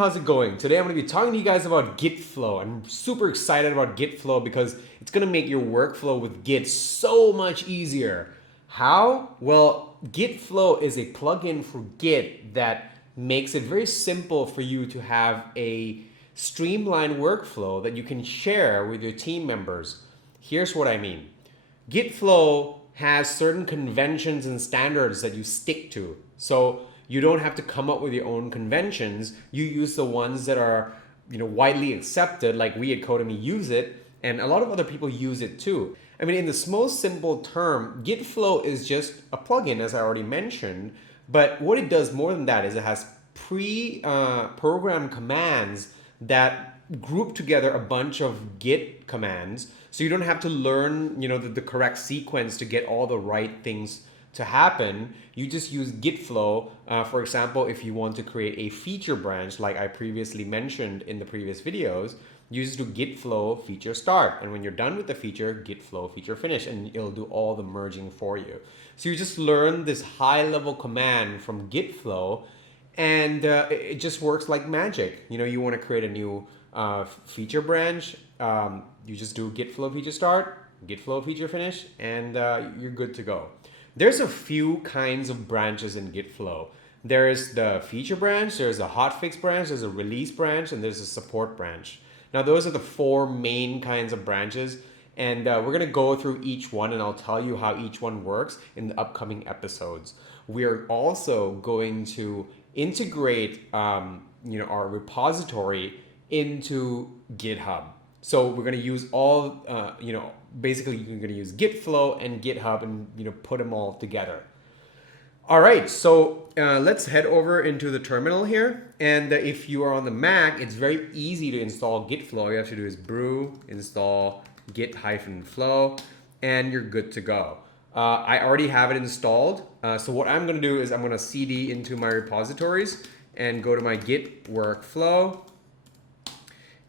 how's it going? Today I'm going to be talking to you guys about Git Flow. I'm super excited about Git Flow because it's going to make your workflow with Git so much easier. How? Well, Git Flow is a plugin for Git that makes it very simple for you to have a streamlined workflow that you can share with your team members. Here's what I mean. Git Flow has certain conventions and standards that you stick to. So you don't have to come up with your own conventions. You use the ones that are widely accepted, like we at Codemy use it, and a lot of other people use it too. I mean, in the most simple term, Git Flow is just a plugin, as I already mentioned, but what it does more than that is it has pre-programmed commands that group together a bunch of Git commands, so you don't have to learn the correct sequence to get all the right things to happen. You just use Git Flow. For example, if you want to create a feature branch, like I previously mentioned in the previous videos, you just do Git Flow feature start. And when you're done with the feature, Git Flow feature finish, and it'll do all the merging for you. So you just learn this high level command from Git Flow, and it just works like magic. You want to create a new feature branch, you just do Git Flow feature start, Git Flow feature finish, and you're good to go. There's a few kinds of branches in Git Flow. There is the feature branch, there's a hotfix branch, there's a release branch, and there's a support branch. Now those are the four main kinds of branches, and we're gonna go through each one, and I'll tell you how each one works in the upcoming episodes. We're also going to integrate our repository into GitHub. So we're going to use all, basically you're going to use Git Flow and GitHub and put them all together. All right, so let's head over into the terminal here. And if you are on the Mac, it's very easy to install Git Flow. All you have to do is brew, install git-flow, and you're good to go. I already have it installed. So what I'm going to do is I'm going to cd into my repositories and go to my Git workflow.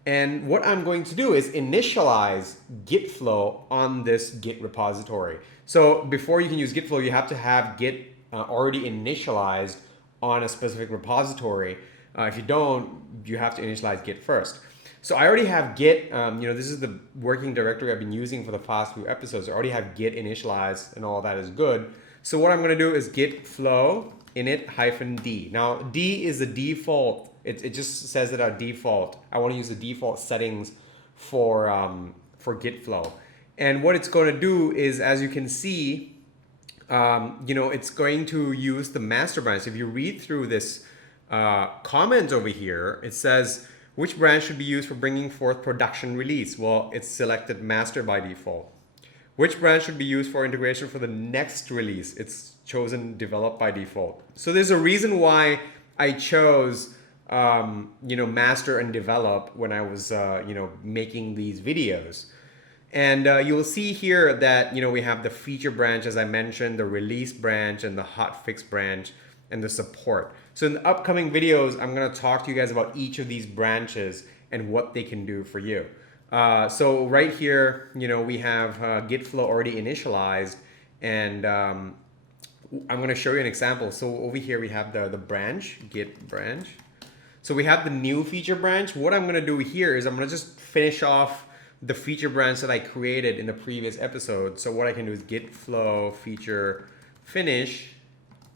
And what I'm going to do is initialize Git Flow on this Git repository. So before you can use Git Flow, you have to have Git already initialized on a specific repository. If you don't, you have to initialize Git first. So I already have Git, this is the working directory I've been using for the past few episodes. I already have Git initialized and all that is good. So what I'm going to do is Git Flow init-d. Now D is the default. It just says it at default. I want to use the default settings for Git Flow. And what it's going to do is, as you can see, it's going to use the master branch. If you read through this comment over here, it says, which branch should be used for bringing forth production release? Well, it's selected master by default. Which branch should be used for integration for the next release? It's chosen develop by default. So there's a reason why I chose master and develop when I was making these videos. And you'll see here that we have the feature branch, as I mentioned, the release branch, and the hotfix branch, and the support. So in the upcoming videos, I'm going to talk to you guys about each of these branches and what they can do for you. So right here, we have Git Flow already initialized, and I'm going to show you an example. So over here we have the branch, Git branch. So we have the new feature branch. What I'm going to do here is I'm going to just finish off the feature branch that I created in the previous episode. So what I can do is Git Flow feature finish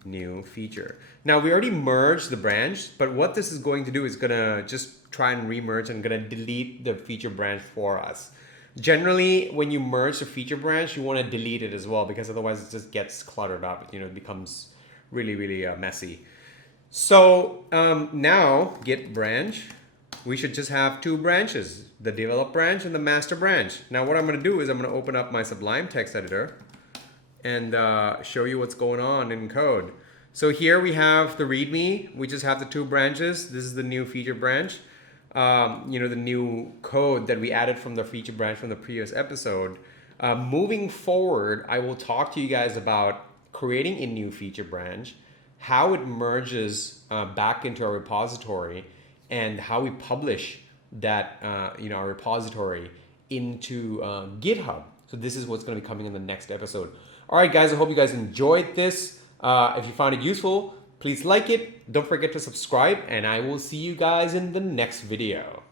new feature. Now we already merged the branch, but what this is going to do is going to just try and remerge and going to delete the feature branch for us. Generally, when you merge the feature branch, you want to delete it as well, because otherwise it just gets cluttered up. It becomes really, really messy. So now Git branch, we should just have two branches, the develop branch and the master branch. Now what I'm going to do is I'm going to open up my Sublime text editor and show you what's going on in code. So here we have the README. We just have the two branches. This is the new feature branch. The new code that we added from the feature branch from the previous episode. Moving forward, I will talk to you guys about creating a new feature branch, how it merges back into our repository, and how we publish that our repository into GitHub. So this is what's going to be coming in the next episode. All right, guys, I hope you guys enjoyed this. If you found it useful, Please like it, don't forget to subscribe, and I will see you guys in the next video.